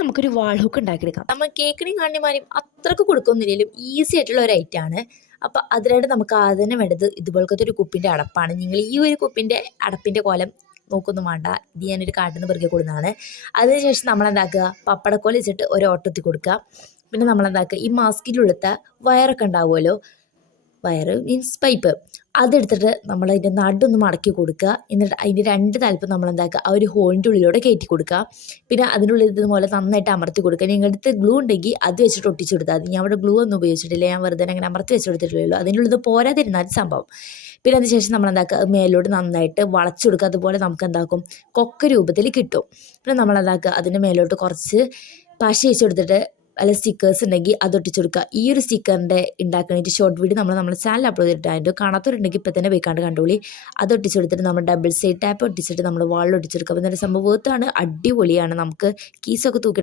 നമുക്കൊരു വാൾ ഹുക്ക് ഉണ്ടാക്കിയെടുക്കാം. നമ്മൾ കേക്കിനെയും കാണിമാരെയും അത്രക്ക് കൊടുക്കൊന്നുമില്ലെങ്കിലും ഈസി ആയിട്ടുള്ള ഒരു ഐറ്റമാണ്. അപ്പോൾ അതിനായിട്ട് നമുക്ക് ആദ്യം വേണ്ടത് ഇതുപോലത്തെ ഒരു കുപ്പിൻ്റെ അടപ്പാണ്. നിങ്ങൾ ഈ ഒരു കുപ്പിൻ്റെ അടപ്പിൻ്റെ കോലം നോക്കൊന്നും വേണ്ട, ഇത് ഞാനൊരു കാട്ടിൽ നിന്ന് പെറുക്കി കൊടുക്കുന്നതാണ്. അതിനുശേഷം നമ്മളെന്താക്കുക, പപ്പടക്കോല വെച്ചിട്ട് ഒരു ഓട്ടത്തി കൊടുക്കുക. പിന്നെ നമ്മളെന്താക്കുക, ഈ മാസ്കിലുള്ളത്തെ വയറൊക്കെ ഉണ്ടാവുമല്ലോ, വയറ് മീൻസ് പൈപ്പ്, അതെടുത്തിട്ട് നമ്മളതിൻ്റെ നടൊന്ന് മടക്കി കൊടുക്കുക. എന്നിട്ട് അതിൻ്റെ രണ്ട് തലപ്പ് നമ്മളെന്താക്കുക, ആ ഒരു ഹോളിൻ്റെ ഉള്ളിലൂടെ കയറ്റി കൊടുക്കുക. പിന്നെ അതിനുള്ളിൽ ഇതുപോലെ നന്നായിട്ട് അമർത്തി കൊടുക്കുക. നിങ്ങളുടെ അടുത്ത് ഗ്ലൂ ഉണ്ടെങ്കിൽ അത് വെച്ചിട്ട് ഒട്ടിച്ചു കൊടുത്താൽ മതി. ഞാൻ അവിടെ ഗ്ലൂ ഒന്നും ഉപയോഗിച്ചിട്ടില്ല, ഞാൻ വെറുതെ അങ്ങനെ അമർത്തി വെച്ച് കൊടുത്തിട്ടില്ലല്ലോ. അതിനുള്ളിൽ പോരാതിരുന്നാൽ സംഭവം. പിന്നെ അതിന് ശേഷം നമ്മളെന്താക്കുക, മേലോട്ട് നന്നായിട്ട് വളച്ചു കൊടുക്കുക. അതുപോലെ നമുക്ക് എന്താക്കും, കൊക്ക രൂപത്തിൽ കിട്ടും. പിന്നെ നമ്മളെന്താക്കുക, അതിൻ്റെ മേലോട്ട് കുറച്ച് പശ വെച്ച് കൊടുത്തിട്ട് അല്ല സ്റ്റിക്കേഴ്സ് ഉണ്ടെങ്കിൽ അത് ഒട്ടിച്ചു കൊടുക്കുക. ഈ ഒരു സ്റ്റിക്കറിൻ്റെ ഉണ്ടാക്കാനായിട്ട് ഷോർട്ട് വീഡിയോ നമ്മുടെ ചാനൽ അപ്ലോഡ് ചെയ്തിട്ടായിട്ട് കാണാത്തവരുണ്ടെങ്കിൽ ഇപ്പം തന്നെ പോയിക്കാണ്ട് കണ്ടോളി. അത് ഒട്ടിച്ചു കൊടുത്തിട്ട് നമ്മൾ ഡബിൾ സൈഡ് ടാപ്പ് ഒട്ടിച്ചിട്ട് നമ്മൾ വാളിൽ ഒട്ടിച്ചെടുക്കുക. അപ്പോൾ സംഭവം വേർത്താണ്, അടിപൊളിയാണ്. നമുക്ക് കീസൊക്കെ തൂക്കി